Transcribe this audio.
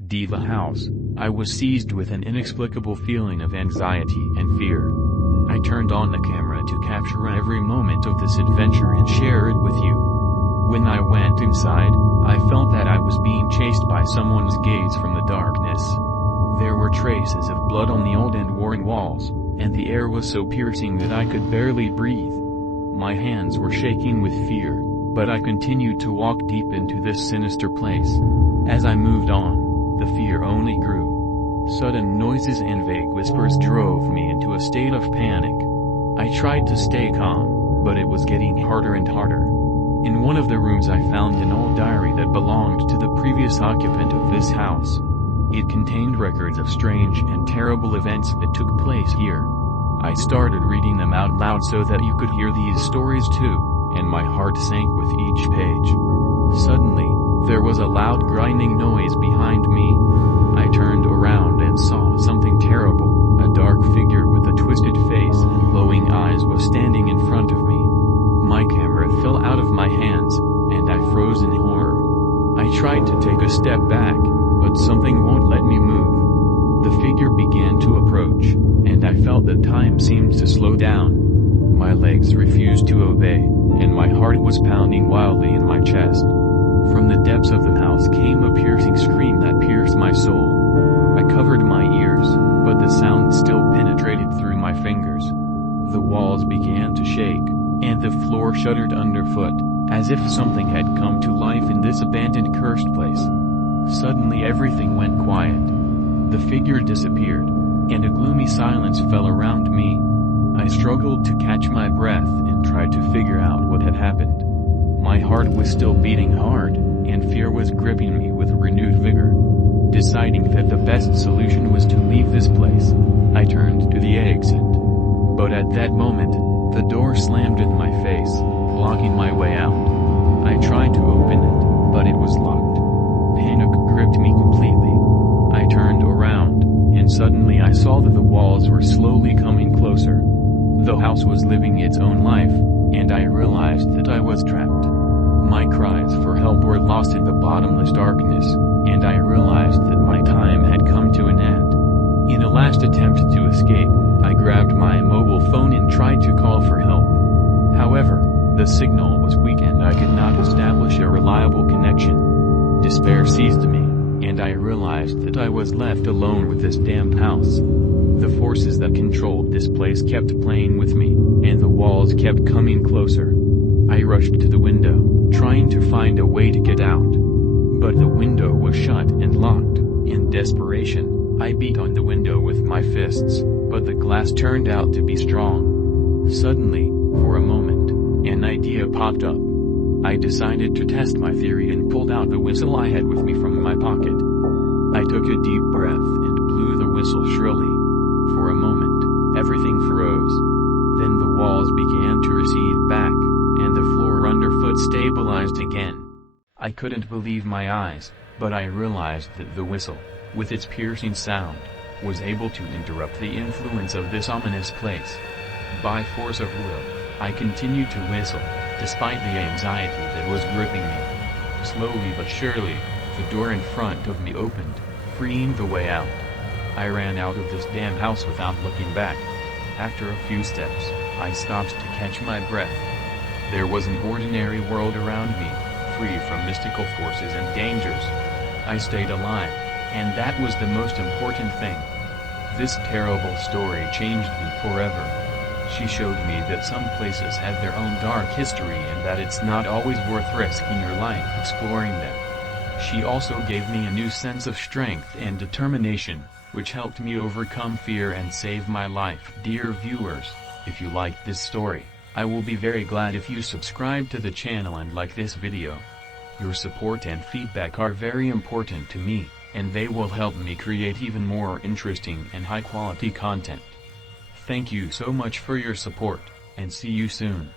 The house. I was seized with an inexplicable feeling of anxiety and fear. I turned on the camera to capture every moment of this adventure and share it with you. When I went inside, I felt that I was being chased by someone's gaze from the darkness. There were traces of blood on the old and worn walls, and the air was so piercing that I could barely breathe. My hands were shaking with fear, but I continued to walk deep into this sinister place. As I moved on, the fear only grew. Sudden noises and vague whispers drove me into a state of panic. I tried to stay calm, but it was getting harder and harder. In one of the rooms I found an old diary that belonged to the previous occupant of this house. It contained records of strange and terrible events that took place here. I started reading them out loud so that you could hear these stories too, and my heart sank with each page. Suddenly, there was a loud grinding noise behind me. I turned around and saw something terrible. A dark figure with a twisted face and glowing eyes was standing in front of me. My camera fell out of my hands, and I froze in horror. I tried to take a step back, but something won't let me move. The figure began to approach, and I felt that time seemed to slow down. My legs refused to obey, and my heart was pounding wildly in my chest. From the depths of the house came a piercing scream that pierced my soul. I covered my ears, but the sound still penetrated through my fingers. The walls began to shake, and the floor shuddered underfoot, as if something had come to life in this abandoned cursed place. Suddenly everything went quiet. The figure disappeared, and a gloomy silence fell around me. I struggled to catch my breath and tried to figure out what had happened. My heart was still beating hard, and fear was gripping me with renewed vigor. Deciding that the best solution was to leave this place, I turned to the exit. But at that moment, the door slammed in my face, blocking my way out. I tried to open it, but it was locked. Panic gripped me completely. I turned around, and suddenly I saw that the walls were slowly coming closer. The house was living its own life, and I realized that I was trapped. My cries for help were lost in the bottomless darkness, and I realized that my time had come to an end. In a last attempt to escape, I grabbed my mobile phone and tried to call for help. However, the signal was weak and I could not establish a reliable connection. Despair seized me, and I realized that I was left alone with this damned house. The forces that controlled this place kept playing with me, and the walls kept coming closer. I rushed to the window, trying to find a way to get out. But the window was shut and locked. In desperation, I beat on the window with my fists, but the glass turned out to be strong. Suddenly, for a moment, an idea popped up. I decided to test my theory and pulled out the whistle I had with me from my pocket. I took a deep breath and blew the whistle shrilly. For a moment, everything froze. Then the walls began to recede back, and the floor underfoot stabilized again. I couldn't believe my eyes, but I realized that the whistle, with its piercing sound, was able to interrupt the influence of this ominous place. By force of will, I continued to whistle, despite the anxiety that was gripping me. Slowly but surely, the door in front of me opened, freeing the way out. I ran out of this damn house without looking back. After a few steps, I stopped to catch my breath. There was an ordinary world around me, free from mystical forces and dangers. I stayed alive, and that was the most important thing. This terrible story changed me forever. She showed me that some places have their own dark history and that it's not always worth risking your life exploring them. She also gave me a new sense of strength and determination, which helped me overcome fear and save my life. Dear viewers, if you liked this story, I will be very glad if you subscribe to the channel and like this video. Your support and feedback are very important to me, and they will help me create even more interesting and high-quality content. Thank you so much for your support, and see you soon.